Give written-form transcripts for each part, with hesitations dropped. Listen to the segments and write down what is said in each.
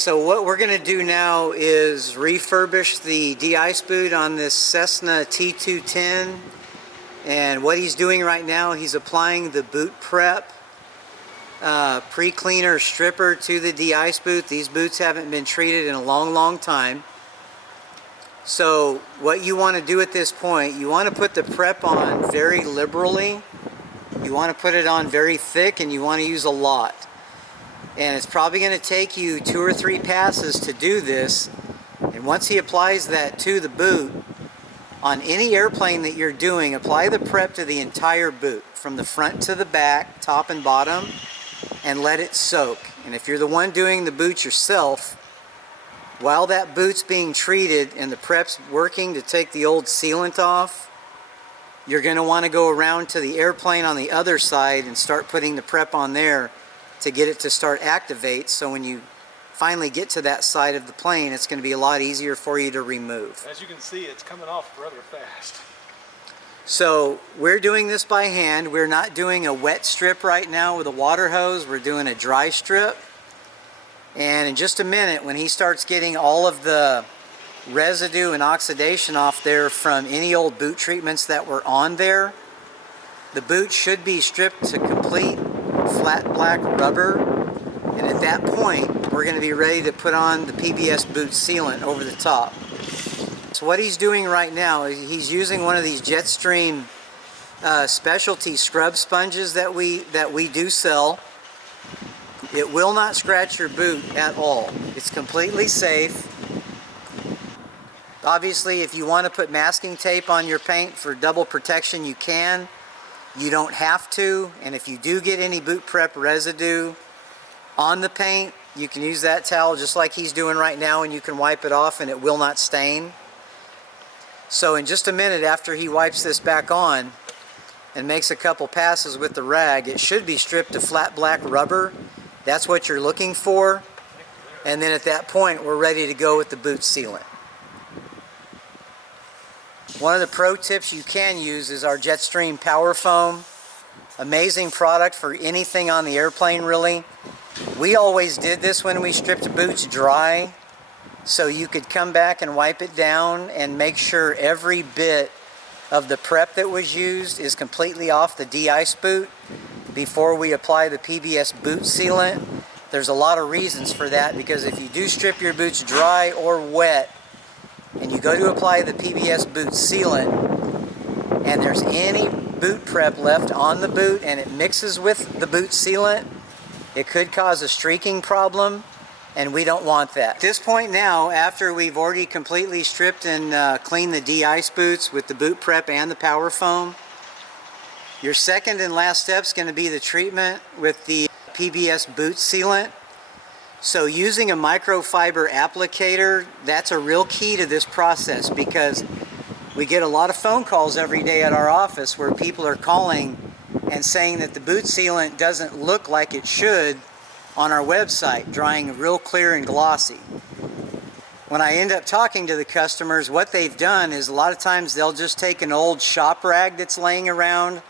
So what we're going to do now is refurbish the de-ice boot on this Cessna T210. And what he's doing right now, he's applying the boot prep pre-cleaner stripper to the de-ice boot. These boots haven't been treated in a long time. So what you want to do at this point, you want to put the prep on very liberally. You want to put it on very thick, and you want to use a lot. And it's probably going to take you 2 or 3 passes to do this. And once he applies that to the boot, on any airplane that you're doing, apply the prep to the entire boot, from the front to the back, top and bottom, and let it soak. And if you're the one doing the boot yourself, while that boot's being treated and the prep's working to take the old sealant off, you're going to want to go around to the airplane on the other side and start putting the prep on there to get it to start activate. So when you finally get to that side of the plane, it's going to be a lot easier for you to remove. As you can see, it's coming off rather fast. So we're doing this by hand. We're not doing a wet strip right now with a water hose. We're doing a dry strip. And in just a minute, when he starts getting all of the residue and oxidation off there from any old boot treatments that were on there, the boot should be stripped to complete flat black rubber. And at that point, we're going to be ready to put on the PBS boot sealant over the top. So what he's doing right now is he's using one of these Jetstream specialty scrub sponges that we do sell. It will not scratch your boot at all. It's completely safe. Obviously, if you want to put masking tape on your paint for double protection, you can. You don't have to. And if you do get any boot prep residue on the paint, you can use that towel just like he's doing right now, and you can wipe it off and it will not stain. So in just a minute after he wipes this back on and makes a couple passes with the rag, it should be stripped to flat black rubber. That's what you're looking for. And then at that point, we're ready to go with the boot sealant. One of the pro tips you can use is our Jetstream Power Foam. Amazing product for anything on the airplane, really. We always did this when we stripped boots dry, so you could come back and wipe it down and make sure every bit of the prep that was used is completely off the de-ice boot before we apply the PBS boot sealant. There's a lot of reasons for that, because if you do strip your boots dry or wet and you go to apply the PBS boot sealant and there's any boot prep left on the boot and it mixes with the boot sealant, it could cause a streaking problem, and we don't want that. At this point now, after we've already completely stripped and cleaned the de-ice boots with the boot prep and the power foam, your second and last step is going to be the treatment with the PBS boot sealant. So using a microfiber applicator, that's a real key to this process, because we get a lot of phone calls every day at our office where people are calling and saying that the boot sealant doesn't look like it should on our website, drying real clear and glossy. When I end up talking to the customers, what they've done is a lot of times they'll just take an old shop rag that's laying around.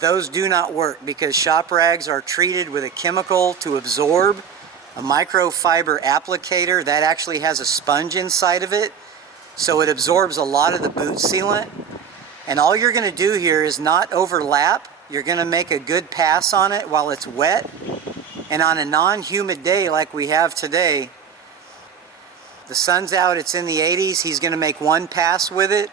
Those do not work, because shop rags are treated with a chemical to absorb. A microfiber applicator, that actually has a sponge inside of it, so it absorbs a lot of the boot sealant. And all you're going to do here is not overlap. You're going to make a good pass on it while it's wet. And on a non-humid day like we have today, the sun's out, it's in the 80s, he's going to make one pass with it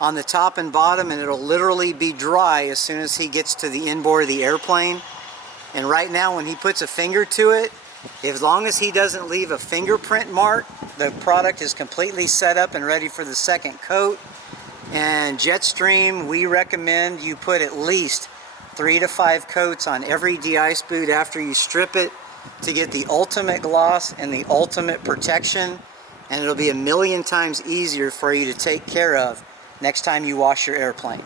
on the top and bottom, and it'll literally be dry as soon as he gets to the inboard of the airplane. And right now, when he puts a finger to it, as long as he doesn't leave a fingerprint mark, the product is completely set up and ready for the second coat. And Jetstream, we recommend you put at least 3 to 5 coats on every de-ice boot after you strip it to get the ultimate gloss and the ultimate protection. And it'll be a million times easier for you to take care of next time you wash your airplane.